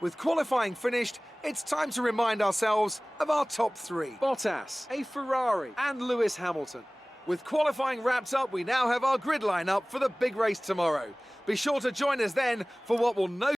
With qualifying finished, it's time to remind ourselves of our top three. Bottas, a Ferrari, and Lewis Hamilton. With qualifying wrapped up, we now have our grid lineup for the big race tomorrow. Be sure to join us then for what will no...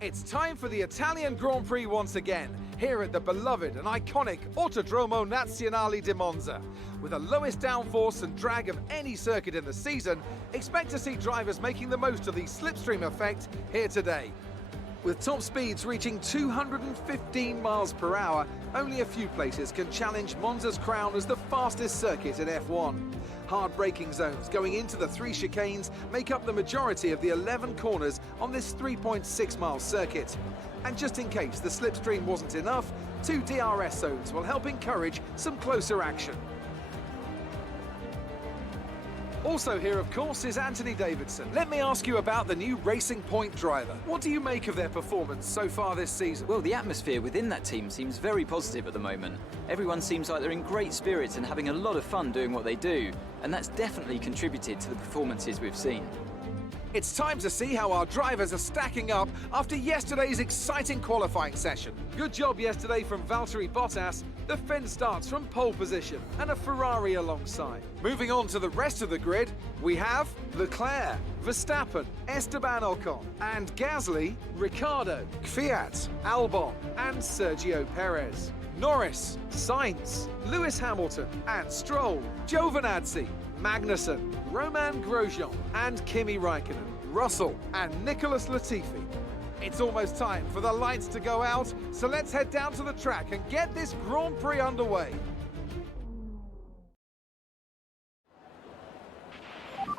It's time for the Italian Grand Prix once again, here at the beloved and iconic Autodromo Nazionale di Monza. With the lowest downforce and drag of any circuit in the season, expect to see drivers making the most of the slipstream effect here today. With top speeds reaching 215 miles per hour, only a few places can challenge Monza's crown as the fastest circuit in F1. Hard braking zones going into the 3 chicanes make up the majority of the 11 corners on this 3.6-mile circuit. And just in case the slipstream wasn't enough, 2 DRS zones will help encourage some closer action. Also here, of course, is Anthony Davidson. Let me ask you about the new Racing Point driver. What do you make of their performance so far this season? Well, the atmosphere within that team seems very positive at the moment. Everyone seems like they're in great spirits and having a lot of fun doing what they do, and that's definitely contributed to the performances we've seen. It's time to see how our drivers are stacking up after yesterday's exciting qualifying session. Good job yesterday from Valtteri Bottas. The Finn starts from pole position and a Ferrari alongside. Moving on to the rest of the grid, we have Leclerc, Verstappen, Esteban Ocon, and Gasly, Ricciardo, Kvyat, Albon, and Sergio Perez. Norris, Sainz, Lewis Hamilton, and Stroll, Giovinazzi, Magnussen, Romain Grosjean, and Kimi Raikkonen, Russell, and Nicholas Latifi. It's almost time for the lights to go out, so let's head down to the track and get this Grand Prix underway.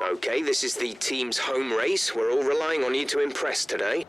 Okay, this is the team's home race. We're all relying on you to impress today.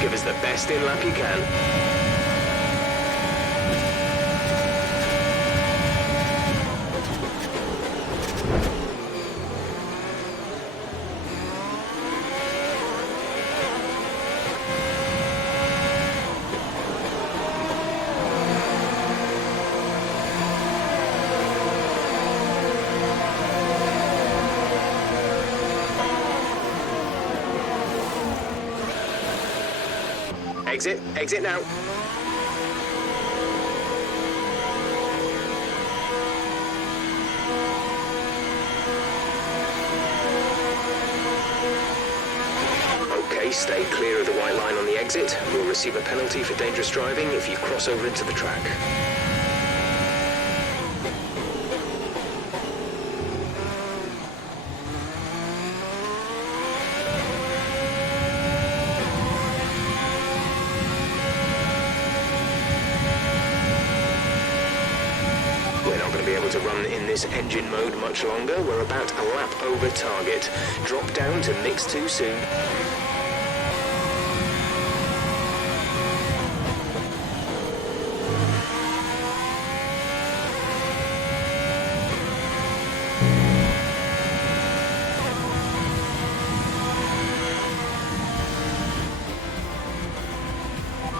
Give us the best in lap you can. Exit now. Okay, stay clear of the white line on the exit. You'll receive a penalty for dangerous driving if you cross over into the track. To run in this engine mode much longer. We're about a lap over target. Drop down to mix too soon.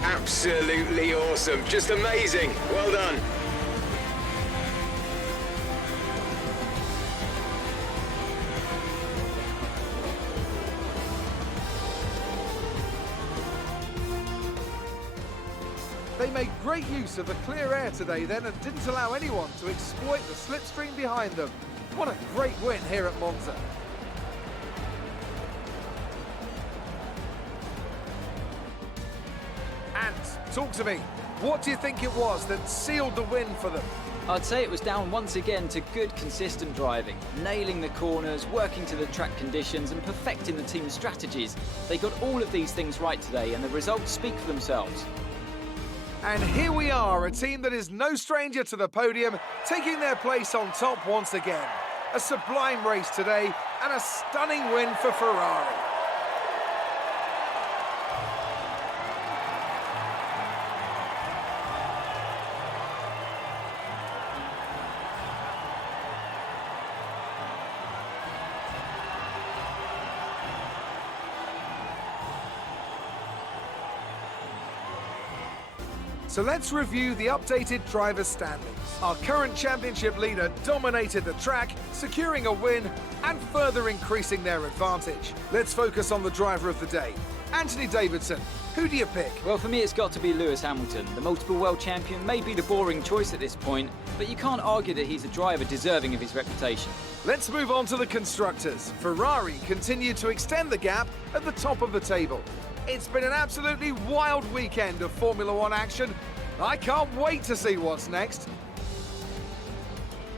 Absolutely awesome. Just amazing. Well done. They made great use of the clear air today then and didn't allow anyone to exploit the slipstream behind them. What a great win here at Monza. Talk to me. What do you think it was that sealed the win for them? I'd say it was down once again to good, consistent driving, nailing the corners, working to the track conditions and perfecting the team's strategies. They got all of these things right today and the results speak for themselves. And here we are, a team that is no stranger to the podium, taking their place on top once again. A sublime race today and a stunning win for Ferrari. So let's review the updated driver standings. Our current championship leader dominated the track, securing a win and further increasing their advantage. Let's focus on the driver of the day, Anthony Davidson. Who do you pick? Well, for me, it's got to be Lewis Hamilton. The multiple world champion may be the boring choice at this point, but you can't argue that he's a driver deserving of his reputation. Let's move on to the constructors. Ferrari continued to extend the gap at the top of the table. It's been an absolutely wild weekend of Formula One action. I can't wait to see what's next.